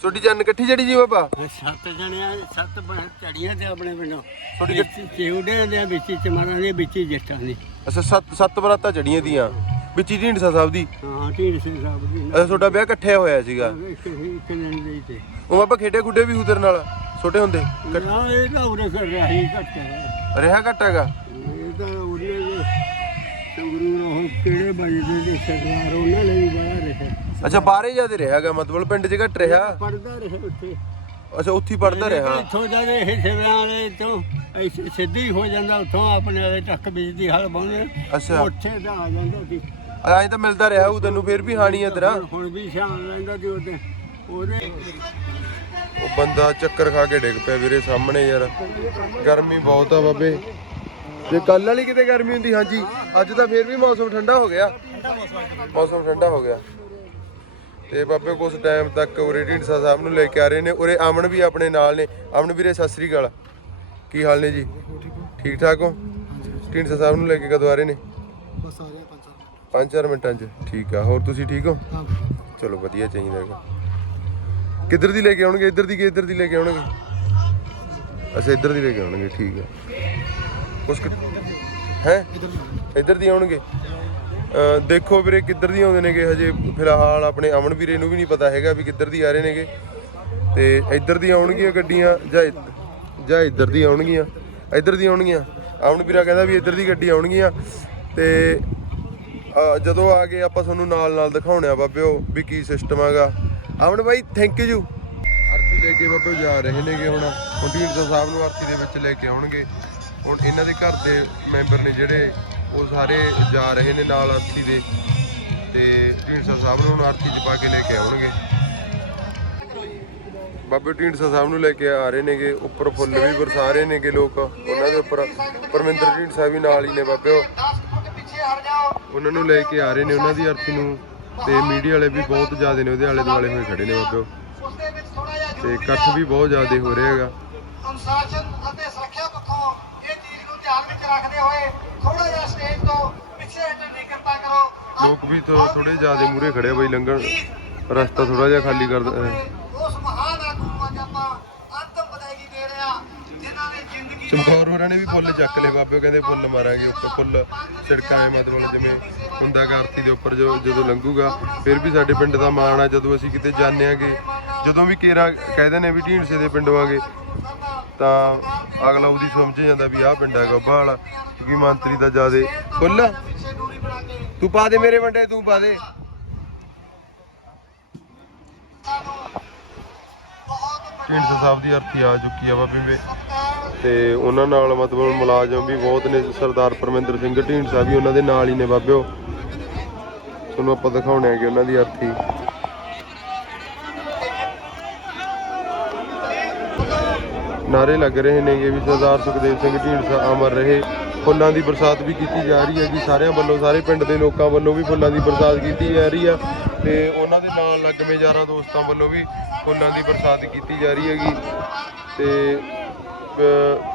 ਛੋਟੀ ਜਨ ਇਕੱਠੀ ਜੜੀ ਜੀ ਬਾਬਾ? ਸੱਤ ਜਣਿਆਂ ਸੱਤ ਬ- ਚੜੀਆਂ ਤੇ ਆਪਣੇ ਪਿੰਡੋਂ। ਵਿੱਚ ਚਿਉੜਿਆਂ ਦੇ ਵਿੱਚ ਹੀ ਚਮਾਰਾਂ ਦੇ ਵਿੱਚ ਹੀ ਜੱਟਾਂ ਦੇ। ਅੱਛਾ ਸੱਤ ਸੱਤ ਬਰਾਤਾਂ ਜੜੀਆਂ ਦੀਆਂ। ਵਿੱਚ ਹੀ ਢੀਂਡਸਾ ਸਾਹਿਬ ਦੀ। ਹਾਂ ਢੀਰ ਸਿੰਘ ਸਾਹਿਬ ਦੀ। ਅੱਛਾ ਤੁਹਾਡਾ ਵਿਆਹ ਇਕੱਠੇ ਹੋਇਆ ਸੀਗਾ? ਇੱਕ ਇੱਕ ਦਿਨ ਦੇ ਤੇ। ਉਹ ਬਾਬਾ ਖੇਡੇ ਖੁੱਡੇ ਵੀ ਹੂਦਰ ਨਾਲ? ਛੋਟੇ ਹੁੰਦੇ? ਨਾ ਇਹ ਤਾਂ ਉਰੇ ਕਰ ਰਿਹਾ ਹੀ ਘੱਟ ਹੈ। ਰਿਹਾ ਘੱਟ ਹੈਗਾ? ਇਹ ਤਾਂ ਉਰੇ ਸੰਗਰੂ ਉਹ ਕਿਹੜੇ ਵੱਜਦੇ ਦੇ ਸਰਦਾਰ ਉਹਨਾਂ ਨੇ ਵੀ ਬਾਹਰ ਰਿਹਾ। ਅੱਛਾ ਬਾਹਰੇ ਜਿਆਦੇ ਰਿਹਾਗਾ ਮਤਲਬ ਪਿੰਡ 'ਚ ਘੱਟ ਰਿਹਾ? ਪੜਦਾ ਰਿਹਾ ਉੱਥੇ। ਅੱਛਾ ਉੱਥੇ ਪੜਦਾ ਰਿਹਾ? ਇੱਥੋਂ ਜਾਦੇ ਇਹ ਸਿਵਿਆਂ ਵਾਲੇ ਤੋਂ ਐਸੇ ਸਿੱਧੀ ਹੋ ਜਾਂਦਾ ਉੱਥੋਂ ਆਪਣੇ ਵਾਲੇ ਟੱਕ ਵਿੱਚ ਦੀ ਹਲ ਬਾਉਂਦੇ ਅੱਛਾ। ਉੱਥੇ ਦਾ ਆ ਜਾਂਦਾ ਸੀ। ਐਂ ਤਾਂ ਮਿਲਦਾ ਰਿਹਾ ਉਹ ਤੈਨੂੰ ਫੇਰ ਵੀ ਹਾਣੀ ਆ ਤੇਰਾ ਹੁਣ ਵੀ ਸ਼ਾਮ ਰਹਿੰਦਾ ਸੀ ਉਹਦੇ ਉਹਦੇ ਉਹ ਬੰਦਾ ਚੱਕਰ ਖਾ ਕੇ ਡਿੱਗ ਪਿਆ ਵੀਰੇ ਸਾਹਮਣੇ ਯਾਰ। ਗਰਮੀ ਬਹੁਤ ਆ ਬਾਬੇ। ਜੇ ਕੱਲ ਵਾਲੀ ਕਿਤੇ ਗਰਮੀ ਹੁੰਦੀ ਹਾਂਜੀ। ਅੱਜ ਤਾਂ ਫੇਰ ਵੀ ਮੌਸਮ ਠੰਡਾ ਹੋ ਗਿਆ। ਮੌਸਮ ਠੰਡਾ ਹੋ ਗਿਆ। ਤੇ ਬਾਬੇ ਕੁਝ ਟਾਈਮ ਤੱਕ ਉਰੇ ਢੀਂਡਸਾ ਸਾਹਿਬ ਨੂੰ ਲੈ ਕੇ ਆ ਰਹੇ ਨੇ। ਉਰੇ ਅਮਨ ਵੀ ਆਪਣੇ ਨਾਲ ਨੇ। ਅਮਨ ਵੀਰੇ ਸਤਿ ਸ੍ਰੀ ਅਕਾਲ। ਕੀ ਹਾਲ ਨੇ ਜੀ? ਠੀਕ ਠਾਕ ਹੋ? ਢੀਂਡਸਾ ਸਾਹਿਬ ਨੂੰ ਲੈ ਕੇ ਕਦੋਂ ਆ ਰਹੇ ਨੇ? ਬਸ ਆ ਰਿਹਾ ਮਿੰਟਾਂ। 'ਚ। ਠੀਕ ਆ। ਹੋਰ ਤੁਸੀਂ ਠੀਕ ਹੋ? ਚਲੋ ਵਧੀਆ ਚਾਹੀਦਾ ਹੈਗਾ। ਕਿੱਧਰ ਦੀ ਲੈ ਕੇ ਆਉਣਗੇ? ਇੱਧਰ ਦੀ ਕਿ ਇੱਧਰ ਦੀ ਲੈ ਕੇ ਆਉਣਗੇ? ਅੱਛਾ ਇੱਧਰ ਦੀ ਲੈ ਕੇ ਆਉਣਗੇ। ਠੀਕ ਆ। ਕੁਛ ਹੈ? ਇੱਧਰ ਦੀ ਆਉਣਗੇ? ਦੇਖੋ ਵੀਰੇ ਕਿੱਧਰ ਦੀ ਆਉਂਦੇ ਨੇਗੇ ਹਜੇ, ਫਿਲਹਾਲ ਆਪਣੇ ਅਮਨ ਵੀਰੇ ਨੂੰ ਵੀ ਨਹੀਂ ਪਤਾ ਹੈਗਾ ਵੀ ਕਿੱਧਰ ਦੀ ਆ ਰਹੇ ਨੇਗੇ। ਤੇ ਇੱਧਰ ਦੀ ਆਉਣਗੀਆਂ ਗੱਡੀਆਂ ਜਾਂ ਇੱਧ- ਜਾਂ ਇੱਧਰ ਦੀ ਆਉਣਗੀਆਂ, ਇੱਧਰ ਦੀ ਆਉਣਗੀਆਂ। ਅਮਨ ਵੀਰਾ ਕਹਿੰਦਾ ਵੀ ਇੱਧਰ ਦੀ ਗੱਡੀ ਆਉਣਗੀਆਂ। ਤੇ ਜਦੋਂ ਆ ਗਏ ਆਪਾਂ ਤੁਹਾਨੂੰ ਨਾਲ ਨਾਲ ਦਿਖਾਉਣੇ ਆ ਬਾਬਿਓ ਵੀ ਕੀ ਸਿਸਟਮ ਹੈਗਾ। ਅਮਨ ਬਾਈ ਥੈਂਕ ਯੂ ਅਰਥੀ ਲੈ ਕੇ ਬਾਬਿਓ ਜਾ ਰਹੇ ਨੇਗੇ ਹੁਣ। ਹੁਣ ਢੀਂਡਸਾ ਸਾਹਿਬ ਨੂੰ ਆਰਤੀ ਦੇ ਵਿੱਚ ਲੈ ਕੇ ਆਉਣਗੇ। ਹੁਣ ਇਹਨਾਂ ਦੇ ਘਰ ਦੇ ਮੈਂਬਰ ਨੇ ਜਿਹੜੇ ਉਹ ਸਾਰੇ ਜਾ ਰਹੇ ਨੇ ਨਾਲ ਅਰਥੀ ਦੇ ਤੇ ਢੀਂਡਸਾ ਸਾਹਿਬ ਨੂੰ ਹੁਣ ਅਰਥੀ 'ਚ ਪਾ ਕੇ ਲੈ ਕੇ ਆਉਣਗੇ। ਬਾਬੇ ਢੀਂਡਸਾ ਸਾਹਿਬ ਨੂੰ ਲੈ ਕੇ ਆ ਰਹੇ ਨੇਗੇ, ਉੱਪਰ ਫੁੱਲ ਵੀ ਵਰਸਾ ਰਹੇ ਨੇਗੇ ਲੋਕ, ਉਹਨਾਂ ਦੇ ਉੱਪਰ ਪਰਮਿੰਦਰ ਢੀਂਡਸਾ ਵੀ ਨਾਲ ਹੀ ਨੇ ਬਾਬਿਓ ਉਹਨਾਂ ਨੂੰ ਲੈ ਕੇ ਆ ਰਹੇ ਨੇ ਉਹਨਾਂ ਦੀ ਅਰਥੀ ਨੂੰ ਤੇ ਮੀਡੀਆ ਵਾਲੇ ਵੀ ਬਹੁਤ ਜ਼ਿਆਦਾ ਨੇ ਉਹਦੇ ਆਲੇ ਦੁਆਲੇ ਹੋਏ ਖੜੇ ਨੇ ਬਾਬਿਓ ਤੇ ਇਕੱਠ ਵੀ ਬਹੁਤ ਜ਼ਿਆਦਾ ਹੋ ਰਿਹਾ ਹੈਗਾ। ਅਨੁਸ਼ਾਸਨ ਅਤੇ ਸੁਰੱਖਿਆ ਪੱਖੋਂ ਇਹ ਚੀਜ਼ ਨੂੰ ਧਿਆਨ ਵਿੱਚ ਰੱਖਦੇ ਹੋਏ ਥੋੜਾ ਜਿਹਾ ਸਟੇਜ ਤੋਂ ਪਿੱਛੇ ਹਟਣ ਦੀ ਕਿਰਪਾ ਕਰੋ ਲੋਕ ਵੀ ਥੋੜੇ ਜ਼ਿਆਦੇ ਮੂਰੇ ਖੜੇ ਆ ਬਈ ਲੰਘਣ। ਰਸਤਾ ਥੋੜਾ ਜਿਹਾ ਖਾਲੀ ਕਰ ਦ- ਉਸ ਮਹਾਨ ਆਗੂ ਨੂੰ ਅੱਜ ਆਪਾਂ ਅੰਤਮ ਵਿਦਾਇਗੀ ਦੇ ਰਹੇ ਜਿਨ੍ਹਾਂ ਨੇ ਜ਼ਿੰਦਗੀ ਚਮਕੌਰ ਹੋਰਾਂ ਨੇ ਵੀ ਫੁੱਲ ਚੱਕ ਲਏ ਬਾਬੇ ਕਹਿੰਦੇ ਫੁੱਲ ਮਾਰਾਂਗੇ ਉੱਪਰ ਫੁੱਲ ਛਿੜਕਾਂ ਐ ਮਤਲਬ ਜਿਵੇਂ ਹੁੰਦਾ ਗਾ ਆਰਤੀ ਦੇ ਉੱਪਰ ਜੋ ਜਦੋਂ ਲੰਘੂਗਾ। ਫਿਰ ਵੀ ਸਾਡੇ ਪਿੰਡ ਦਾ ਮਾਣ ਆ ਜਦੋਂ ਅਸੀਂ ਕਿਤੇ ਜਾਂਦੇ ਆਂਗੇ ਜਦੋਂ ਵੀ ਕੇਰਾ ਕਹਿੰਦੇ ਨੇ ਵੀ ਢੀਂਡਸੇ ਦੇ ਪਿੰਡੋਂ ਆਗੇ ਤਾਂ ਅਗਲਾ ਉਹਦੀ ਸਮਝ ਜਾਂਦਾ ਵੀ ਆਹ ਪਿੰਡ ਹੈਗਾ ਬਾਹਲਾ, ਕਿਉਂਕਿ ਮੰਤਰੀ ਦਾ ਜਿਆਦੇ ਫੁੱਲ ਤੂੰ ਪਾ ਦੇ ਮੇਰੇ ਵੰਡੇ, ਤੂੰ ਪਾ ਦੇ। ਢੀਂਡਸਾ ਸਾਹਿਬ ਦੀ ਅਰਥੀ ਆ ਚੁੱਕੀ ਆ ਬਾਬੇ ਵੇ। ਤੇ ਉਹਨਾਂ ਨਾਲ ਮਤਲਬ ਮੁਲਾਜ਼ਮ ਵੀ ਬਹੁਤ ਨੇ, ਸਰਦਾਰ ਪਰਮਿੰਦਰ ਸਿੰਘ ਢੀਂਡਸਾ ਵੀ ਉਹਨਾਂ ਦੇ ਨਾਲ ਹੀ ਨੇ ਬਾਬਿਓ। ਤੁਹਾਨੂੰ ਆਪਾਂ ਦਿਖਾਉਣੇ ਆਗੇ ਉਹਨਾਂ ਦੀ ਅਰਥੀ। ਨਾਰੇ ਲੱਗ ਰਹੇ ਨੇਗੇ ਵੀ ਸਰਦਾਰ ਸੁਖਦੇਵ ਸਿੰਘ ਢੀਂਡਸਾ ਅਮਰ ਰਹੇ। ਫੁੱਲਾਂ ਦੀ ਬਰਸਾਤ ਵੀ ਕੀਤੀ ਜਾ ਰਹੀ ਹੈ ਜੀ। ਸਾਰਿਆਂ ਵੱਲੋਂ, ਸਾਰੇ ਪਿੰਡ ਦੇ ਲੋਕਾਂ ਵੱਲੋਂ ਵੀ ਫੁੱਲਾਂ ਦੀ ਬਰਸਾਤ ਕੀਤੀ ਜਾ ਰਹੀ ਆ ਤੇ ਉਹਨਾਂ ਦੇ ਨਾਲ ਲੱਗਵੇਂ ਯਾਰਾਂ ਦੋਸਤਾਂ ਵੱਲੋਂ ਵੀ ਫੁੱਲਾਂ ਦੀ ਬਰਸਾਤ ਕੀਤੀ ਜਾ ਰਹੀ ਹੈਗੀ। ਤੇ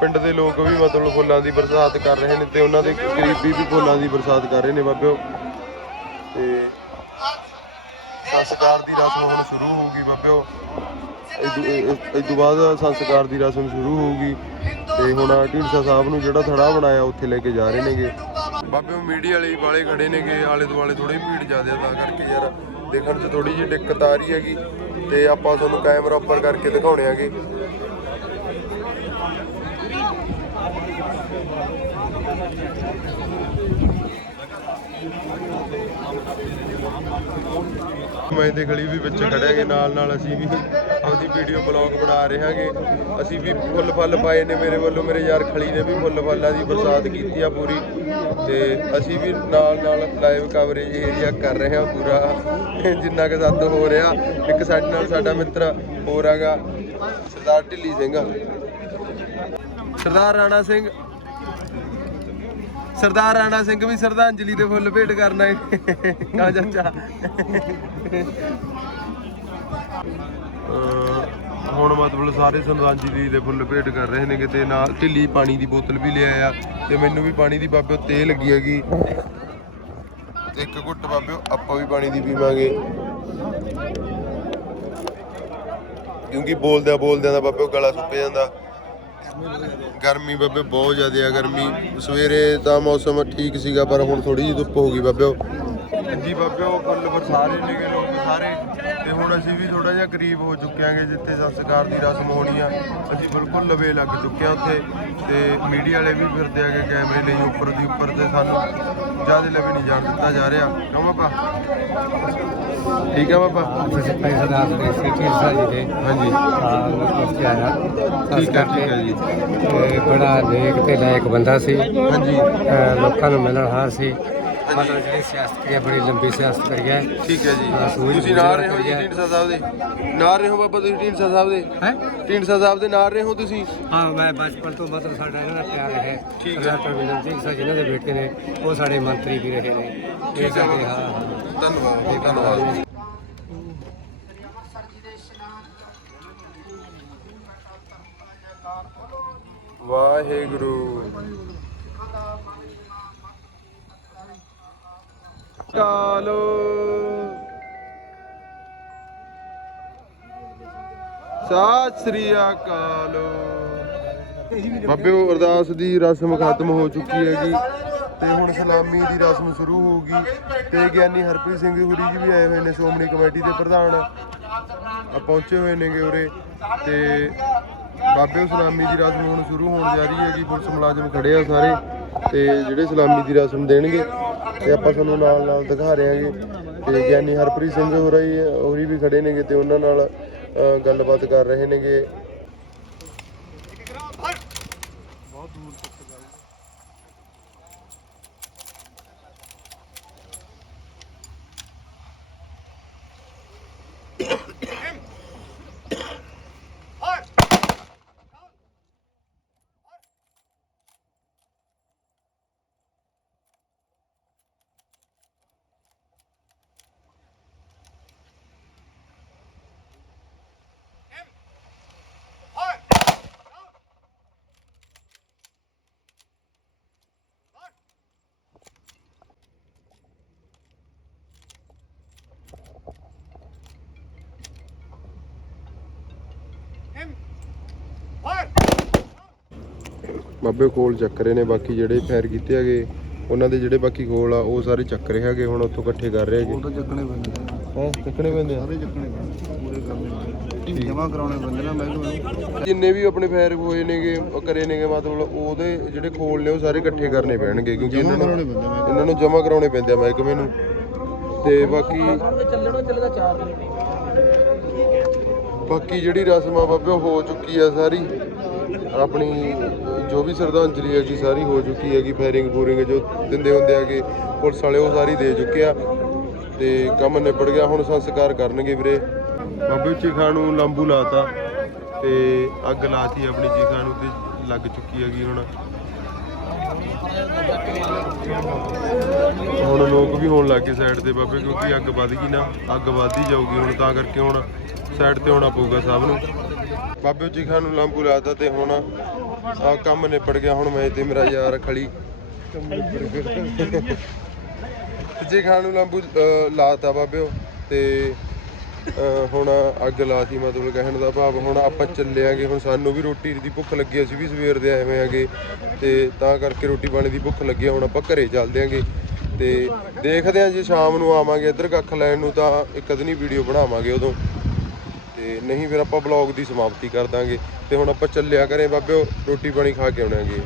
ਪਿੰਡ ਦੇ ਲੋਕ ਵੀ ਮਤਲਬ ਫੁੱਲਾਂ ਦੀ ਬਰਸਾਤ ਕਰ ਰਹੇ ਨੇ ਤੇ ਉਹਨਾਂ ਦੇ ਕਰੀਬੀ ਵੀ ਫੁੱਲਾਂ ਦੀ ਬਰਸਾਤ ਕਰ ਰਹੇ ਨੇ ਬਾਬਿਓ। ਤੇ, ਸੰਸਕਾਰ ਦੀ ਰਸਮ ਹੁਣ ਸ਼ੁਰੂ ਹੋਊਗੀ ਬਾਬਿਓ। ਇਸ ਤੋਂ ਬਾਅਦ ਸੰਸਕਾਰ ਦੀ ਰਸਮ ਸ਼ੁਰੂ ਹੋਊਗੀ ਤੇ ਹੁਣ ਢੀਂਡਸਾ ਸਾਹਿਬ ਨੂੰ ਜਿਹੜਾ ਥੜਾ ਬਣਾਇਆ, ਉੱਥੇ ਲੈ ਕੇ ਜਾ ਰਹੇ ਨੇਗੇ। ਬਾਬਿਓ ਮੀਡੀਆ ਵਾਲੇ ਵਾਲੇ ਖੜੇ ਨੇਗੇ, ਆਲੇ ਦੁਆਲੇ ਥੋੜੀ ਭੀੜ ਜ਼ਿਆਦਾ ਤਾਂ ਕਰਕੇ ਯਾਰ, ਦੇਖਣ 'ਚ ਥੋੜੀ ਜਿਹੀ ਦਿੱਕਤ ਆ ਰਹੀ ਹੈਗੀ ਤੇ ਆਪਾਂ ਤੁਹਾਨੂੰ ਕੈਮਰਾ ਉੱਪਰ ਕਰਕੇ ਦਿਖਾਉਣੇ ਆਗੇ ਮੈਂ ਤੇ ਖਲੀ ਵੀ ਵਿੱਚ ਖੜਿਆਗੇ ਨਾਲ ਨਾਲ ਅਸੀਂ ਵੀ ਆਪਦੀ ਵੀਡੀਓ ਬਲੌਗ ਬਣਾ ਰਹੇ ਹਾਂਗੇ। ਅਸੀਂ ਵੀ ਫੁੱਲ ਫੱਲ ਪਾਏ ਨੇ ਮੇਰੇ ਵੱਲੋਂ, ਮੇਰੇ ਯਾਰ ਖਲੀ ਨੇ ਵੀ ਫੁੱਲ ਫੱਲਾਂ ਦੀ ਬਰਸਾਤ ਕੀਤੀ ਆ ਪੂਰੀ। ਤੇ ਅਸੀਂ ਵੀ ਨਾਲ ਨਾਲ ਲਾਈਵ ਕਵਰੇਜ ਏਰੀਆ ਕਰ ਰਹੇ ਹਾਂ ਪੂਰਾ, ਜਿੰਨਾ ਕਿ ਸਾਥ ਹੋ ਰਿਹਾ। ਇੱਕ ਸਾਡੇ ਨਾਲ ਸਾਡਾ ਮਿੱਤਰ ਹੋਰ ਹੈਗਾ, ਸਰਦਾਰ ਢਿੱਲੀ ਸਿੰਘ। ਸਰਦਾਰ ਰਾਣਾ ਸਿੰਘ ਸਰਦਾਰ ਰਾਣਾ ਸਿੰਘ ਵੀ ਸ਼ਰਧਾਂਜਲੀ ਦੇ ਫੁੱਲ ਭੇਟ ਕਰਨਾ ਹੈ ਕਾ ਚਾਚਾ ਹੁਣ ਮਤਲਬ ਸਾਰੇ ਸ਼ਰਧਾਂਜਲੀ ਦੇ ਫੁੱਲ ਭੇਟ ਕਰ ਰਹੇ ਨੇ ਕਿਤੇ ਨਾਲ ਢਿੱਲੀ ਪਾਣੀ ਦੀ ਬੋਤਲ ਵੀ ਲਿਆ ਆ ਤੇ ਮੈਨੂੰ ਵੀ ਪਾਣੀ ਦੀ ਬਾਬੇ ਤੇ ਲੱਗੀ ਹੈਗੀ। ਇੱਕ ਘੁੱਟ ਬਾਬੇ ਆਪਾਂ ਵੀ ਪਾਣੀ ਦੀ ਪੀਵਾਂਗੇ। ਕਿਉਂਕਿ ਬੋਲਦਿਆਂ ਬੋਲਦਿਆਂ ਦਾ ਬਾਬੇ ਗਲਾ ਸੁੱਕ ਜਾਂਦਾ। ਗਰਮੀ ਬਾਬੇ ਬਹੁਤ ਜ਼ਿਆਦਾ ਆ, ਗਰਮੀ। ਸਵੇਰੇ ਤਾਂ ਮੌਸਮ ਠੀਕ ਸੀਗਾ, ਪਰ ਹੁਣ ਥੋੜੀ ਜਿਹੀ ਧੁੱਪ ਹੋ ਗਈ ਬਾਬੇ ਉਹ ਜੀ ਬਾਬੇ ਉਹ ਫੁੱਲ ਬਰਸਾਰੇ ਨੇਗੇ ਲੋਕ ਸਾਰੇ। ਤੇ ਹੁਣ ਅਸੀਂ ਵੀ ਥੋੜਾ ਜਿਹਾ ਕਰੀਬ ਹੋ ਚੁੱਕੇ ਆਂਗੇ ਜਿੱਥੇ ਸੰਸਕਾਰ ਦੀ ਰਸਮ ਹੋਣੀ ਆ ਅਸੀਂ ਬਿਲਕੁਲ ਲਵੇ ਲੱਗ ਚੁੱਕੇ ਆ ਉੱਥੇ। ਤੇ ਮੀਡੀਆ ਵਾਲੇ ਵੀ ਫਿਰਦੇ ਆਗੇ ਕੈਮਰੇ ਲਈ ਉੱਪਰ ਦੀ ਉੱਪਰ ਤੇ ਸਾਨੂੰ ਜ਼ਿਆਦਾ ਲਵੇ ਨਹੀਂ ਜਾਣ ਦਿੱਤਾ ਜਾ ਰਿਹਾ। ਕਿਉਂ ਬਾਬਾ? ਠੀਕ ਆ ਬਾਬਾ? ਦਾ ਦੇ ਹਾਂਜੀ। ਆ ਆਇਆ। ਠੀਕ ਹੈ ਠੀਕ ਹੈ ਜੀ। ਤੇ ਬੜਾ ਨੇਕ ਤੇ ਲਾਇਕ ਬੰਦਾ ਸੀ। ਹਾਂਜੀ। ਲੋਕਾਂ ਨੂੰ ਮਿਲਣ ਹਾਰ ਸੀ। ਸਿਆਸਤ ਕਰੀ ਹੈ, ਬੜੀ ਲੰਬੀ ਸਿਆਸਤ ਕਰੀ ਹੈ। ਠੀਕ ਹੈ ਜੀ। ਸੂਝ ਤੁਸੀਂ ਨਾਲ ਰਹੇ ਹੋ ਜੀ ਢੀਂਡਸਾ ਸਾਹਿਬ ਦੇ। ਨਾਲ ਰਹੇ ਹੋ ਬਾਬਾ ਤੁਸੀਂ ਢੀਂਡਸਾ ਸਾਹਿਬ ਦੇ। ਹੈ? ਢੀਂਡਸਾ ਸਾਹਿਬ ਦੇ ਨਾਲ ਰਹੇ ਹੋ ਤੁਸੀਂ। ਹਾਂ ਮੈਂ ਬਚਪਨ ਤੋਂ ਮਤਲਬ ਸਾਡਾ ਇਹਨਾਂ ਨਾਲ ਪਿਆਰ ਹੈ। ਠੀਕ ਹੈ। ਪ੍ਰਵਿੰਦਰ ਸਿੰਘ ਸਾਹਿਬ ਜਿਨ੍ਹਾਂ ਦੇ ਬੇਟੇ ਨੇ ਉਹ ਸਾਡੇ ਮੰਤਰੀ ਵੀ ਰਹੇ ਨੇ। ਇਹ ਸਾਡੇ ਹਾਂ ਹਾਂ। ਧੰਨਵਾਦ ਜੀ, ਧੰਨਵਾਦ। ਵਾਹਿਗੁਰੂ। ਕਾਲੋ। ਸਤਿ ਸ੍ਰੀ ਅਕਾਲ। ਬਾਬਿਓ ਅਰਦਾਸ ਦੀ ਰਸਮ ਖਤਮ ਹੋ ਚੁੱਕੀ ਹੈਗੀ ਤੇ ਹੁਣ ਸਲਾਮੀ ਦੀ ਰਸਮ ਸ਼ੁਰੂ ਹੋਊਗੀ ਤੇ ਗਿਆਨੀ ਹਰਪ੍ਰੀਤ ਸਿੰਘ ਹੁਰੀ ਜੀ ਵੀ ਆਏ ਹੋਏ ਨੇ ਸ਼੍ਰੋਮਣੀ ਕਮੇਟੀ ਦੇ ਪ੍ਰਧਾਨ। ਆ ਪਹੁੰਚੇ ਹੋਏ ਨੇਗੇ ਉਰੇ ਤੇ ਬਾਬਿਓ ਸਲਾਮੀ ਦੀ ਰਸਮ ਹੁਣ ਸ਼ੁਰੂ ਹੋਣ ਜਾ ਰਹੀ ਹੈਗੀ, ਪੁਲਿਸ ਮੁਲਾਜ਼ਮ ਖੜੇ ਆ ਸਾਰੇ ਤੇ ਜਿਹੜੇ ਸਲਾਮੀ ਦੀ ਰਸਮ ਦੇਣਗੇ। ਤੇ ਆਪਾਂ ਤੁਹਾਨੂੰ ਨਾਲ ਨਾਲ ਦਿਖਾ ਰਹੇ ਹਾਂਗੇ ਤੇ ਗਿਆਨੀ ਹਰਪ੍ਰੀਤ ਸਿੰਘ ਹੋਰੀ ਹੋਰੀ ਵੀ ਖੜੇ ਨੇਗੇ ਤੇ ਉਹਨਾਂ ਨਾਲ ਗੱਲਬਾਤ ਕਰ ਰਹੇ ਨੇਗੇ। ਬਾਬੇ ਕੋਲ ਚੱਕ ਰਹੇ ਨੇ ਬਾਕੀ ਜਿਹੜੇ ਫਾਇਰ ਕੀਤੇ ਹੈਗੇ ਉਹਨਾਂ ਦੇ ਜਿਹੜੇ ਬਾਕੀ ਗੋਲ ਆ ਉਹ ਸਾਰੇ ਚੱਕ ਰਹੇ ਹੈਗੇ ਹੁਣ ਉੱਥੋਂ ਇਕੱਠੇ ਕਰ ਰਹੇ ਹੈਗੇ। ਤਾਂ ਚੱਕਣੇ ਪੈਂਦੇ ਹਾਂ ਚੱਕਣੇ ਪੈਂਦੇ ਆ? ਸਾਰੇ ਚੱਕਣੇ ਪੈਂਦੇ ਪੂਰੇ ਕਰਨੇ ਜਮਾ ਕਰਾਉਣੇ ਪੈਂਦੇ ਨਾ ਮਹਿਕਮੇ ਜਿੰਨੇ ਵੀ ਆਪਣੇ ਫਾਇਰ ਹੋਏ ਨੇਗੇ ਉਹ ਕਰੇ ਨੇਗੇ ਮਤਲਬ ਉਹਦੇ ਜਿਹੜੇ ਖੋਲ ਨੇ ਉਹ ਸਾਰੇ ਇਕੱਠੇ ਕਰਨੇ ਪੈਣਗੇ ਕਿਉਂਕਿ ਇਹਨਾਂ ਨੂੰ ਇਹਨਾਂ ਨੂੰ ਜਮ੍ਹਾਂ ਕਰਾਉਣੇ ਪੈਂਦੇ ਆ ਮਹਿਕਮੇ ਨੂੰ। ਤੇ ਬਾਕੀ ਬਾਕੀ ਜਿਹੜੀ ਰਸਮ ਆ ਬਾਬੇ ਉਹ ਹੋ ਚੁੱਕੀ ਆ ਸਾਰੀ। ਆਪਣੀ ਜੋ ਵੀ ਸ਼ਰਧਾਂਜਲੀ ਜੀ, ਸਾਰੀ ਹੋ ਚੁੱਕੀ ਹੈਗੀ, ਫਾਇਰਿੰਗ ਫੂਰਿੰਗ ਜੋ ਦਿੰਦੇ ਹੁੰਦੇ ਆਗੇ ਪੁਲਿਸ ਵਾਲੇ ਉਹ ਸਾਰੀ ਦੇ ਚੁੱਕੇ ਆ ਤੇ ਕੰਮ ਨਿਬੜ ਗਿਆ, ਹੁਣ ਸੰਸਕਾਰ ਕਰਨਗੇ ਵੀਰੇ। ਬਾਬੇ ਚਿਖਾ ਨੂੰ ਲੰਬੂ ਲਾਤਾ ਤੇ ਅੱਗ ਲਾਤੀ ਆਪਣੀ ਚਿਖਾ ਨੂੰ ਤੇ ਲੱਗ ਚੁੱਕੀ ਹੈਗੀ ਹੁਣ। ਹੁਣ ਲੋਕ ਵੀ ਹੋਣ ਲੱਗੇ ਸਾਈਡ ਤੇ ਬਾਬੇ, ਕਿਉਂਕਿ ਅੱਗ ਵੱਧ ਗਈ ਨਾ, ਅੱਗ ਵੱਧਦੀ ਜਾਊਗੀ ਹੁਣ, ਤਾਂ ਕਰਕੇ ਹੁਣ ਸਾਈਡ ਤੇ ਹੋਣਾ ਪਊਗਾ ਸਭ ਨੂੰ। ਬਾਬੇ ਚਿਖਾ ਨੂੰ ਲੰਬੂ ਲਾਤਾ ਤੇ ਹੁਣ ਆ ਕੰਮ ਨਿਬੜ ਗਿਆ ਹੁਣ ਮੈਂ ਤੇ ਮੇਰਾ ਯਾਰ ਖਲੀ ਜੇ ਖਾਣ ਨੂੰ ਲੰਬੂ ਅਹ, ਲਾਤਾ ਬਾਬਿਓ ਤੇ ਹੁਣ ਅੱਗ ਲਾਤੀ ਮਤਲਬ ਕਹਿਣ ਦਾ ਭਾਵ। ਹੁਣ ਆਪਾਂ ਚੱਲਿਆਂਗੇ ਹੁਣ ਸਾਨੂੰ ਵੀ ਰੋਟੀ ਦੀ ਭੁੱਖ ਲੱਗੀ ਅਸੀਂ ਵੀ ਸਵੇਰ ਦੇ ਆਏ ਹੋਏ ਆਗੇ ਤੇ ਤਾਂ ਕਰਕੇ ਰੋਟੀ ਪਾਣੀ ਦੀ ਭੁੱਖ ਲੱਗੀ ਹੁਣ ਆਪਾਂ ਘਰੇ ਚੱਲਦੇ ਆਂਗੇ। ਤੇ ਦੇਖਦੇ ਆਂ ਜੇ ਸ਼ਾਮ ਨੂੰ ਆਵਾਂਗੇ ਇੱਧਰ ਕੱਖ ਲੈਣ ਨੂੰ ਤਾਂ ਇੱਕ ਅਦਨੀ ਵੀਡੀਓ ਬਣਾਵਾਂਗੇ ਉਦੋਂ। ਤੇ ਨਹੀਂ ਫਿਰ ਆਪਾਂ ਬਲੌਗ ਦੀ ਸਮਾਪਤੀ ਕਰ ਦਾਂਗੇ ਤੇ ਹੁਣ ਆਪਾਂ ਚੱਲਿਆ ਕਰੇ ਬਾਬਿਓ ਰੋਟੀ ਪਾਣੀ ਖਾ ਕੇ ਆਉਣਾਂਗੇ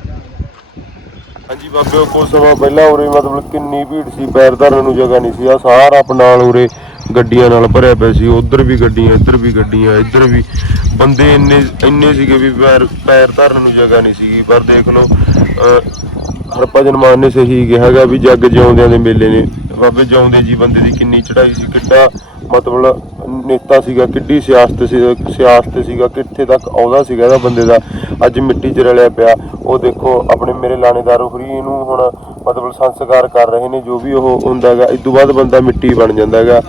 ਹਾਂਜੀ ਬਾਬਿਓ ਕੁਝ ਸਮਾਂ ਪਹਿਲਾਂ ਉਰੇ ਮਤਲਬ ਕਿੰਨੀ ਭੀੜ ਸੀ ਪੈਰ ਧਰਨ ਨੂੰ ਜਗ੍ਹਾ ਨਹੀਂ ਸੀ। ਆ ਸਾਰਾ ਆਪਣਾ ਉਰੇ ਗੱਡੀਆਂ ਨਾਲ ਭਰਿਆ ਪਿਆ ਸੀ। ਉਧਰ ਵੀ ਗੱਡੀਆਂ ਇੱਧਰ ਵੀ ਗੱਡੀਆਂ ਇੱਧਰ ਵੀ ਬੰਦੇ ਇੰਨੇ ਇੰਨੇ ਸੀਗੇ ਵੀ ਪੈਰ ਪੈਰ ਧਰਨ ਨੂੰ ਜਗ੍ਹਾ ਨਹੀਂ ਸੀਗੀ। ਪਰ ਦੇਖ ਲਓ ਅਹ, ਹਰਭਜਨ ਮਾਨ ਨੇ ਸਹੀ ਕਿਹਾ ਹੈਗਾ ਵੀ ਜੱਗ ਜਿਉਂਦਿਆਂ ਦੇ ਮੇਲੇ ਨੇ। ਬਾਬੇ ਜਿਉਂਦੇ ਜੀ ਬੰਦੇ ਦੀ ਕਿੰਨੀ ਚੜ੍ਹਾਈ ਸੀ। ਕਿੱਡਾ ਮਤਲਬ ਨੇਤਾ ਸੀਗਾ, ਕਿੱਡੀ ਸਿਆਸਤ ਸੀ, ਸਿਆਸਤ ਸੀਗਾ, ਕਿੱਥੇ ਤੱਕ ਆਉਂਦਾ ਸੀਗਾ ਇਹਦਾ ਬੰਦੇ ਦਾ। ਅੱਜ ਮਿੱਟੀ 'ਚ ਰਲਿਆ ਪਿਆ। ਉਹ ਦੇਖੋ, ਆਪਣੇ ਮੇਰੇ ਲਾਣੇਦਾਰ ਹੁਰੀ ਇਹਨੂੰ ਹੁਣ ਮਤਲਬ ਸੰਸਕਾਰ ਕਰ ਰਹੇ ਨੇ, ਜੋ ਵੀ ਉਹ ਹੁੰਦਾ ਹੈਗਾ, ਇਸ ਤੋਂ ਬਾਅਦ ਬੰਦਾ ਮਿੱਟੀ ਬਣ ਜਾਂਦਾ ਹੈਗਾ।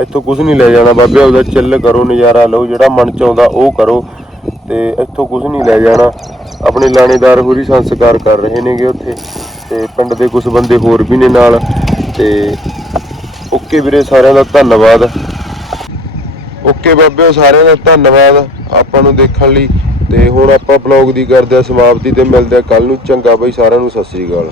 ਇੱਥੋਂ ਕੁਝ ਨਹੀਂ ਲੈ ਜਾਣਾ ਬਾਬੇ ਉਹਦਾ ਚਿੱਲ ਕਰੋ, ਨਜ਼ਾਰਾ ਲਓ, ਜਿਹੜਾ ਮਨ ਚ ਆਉਂਦਾ ਉਹ ਕਰੋ। ਤੇ ਇੱਥੋਂ ਕੁਝ ਨਹੀਂ ਲੈ ਜਾਣਾ। ਆਪਣੇ ਲਾਣੇਦਾਰ ਹੋਰੀ ਸੰਸਕਾਰ ਕਰ ਰਹੇ ਨੇਗੇ ਉੱਥੇ। ਤੇ ਪਿੰਡ ਦੇ ਕੁਝ ਬੰਦੇ ਹੋਰ ਵੀ ਨੇ ਨਾਲ। ਤੇ ਓਕੇ ਵੀਰੇ, ਸਾਰਿਆਂ ਦਾ ਧੰਨਵਾਦ। ਓਕੇ ਬਾਬਿਓ, ਸਾਰਿਆਂ ਦਾ ਧੰਨਵਾਦ ਆਪਾਂ ਨੂੰ ਦੇਖਣ ਲਈ ਤੇ ਹੁਣ ਆਪਾਂ ਬਲੌਗ ਦੀ ਕਰਦੇ ਆ ਸਮਾਪਤੀ ਤੇ ਮਿਲਦੇ ਆ ਕੱਲ ਨੂੰ। ਚੰਗਾ ਬਈ, ਸਾਰਿਆਂ ਨੂੰ ਸਤਿ ਸ੍ਰੀ ਅਕਾਲ।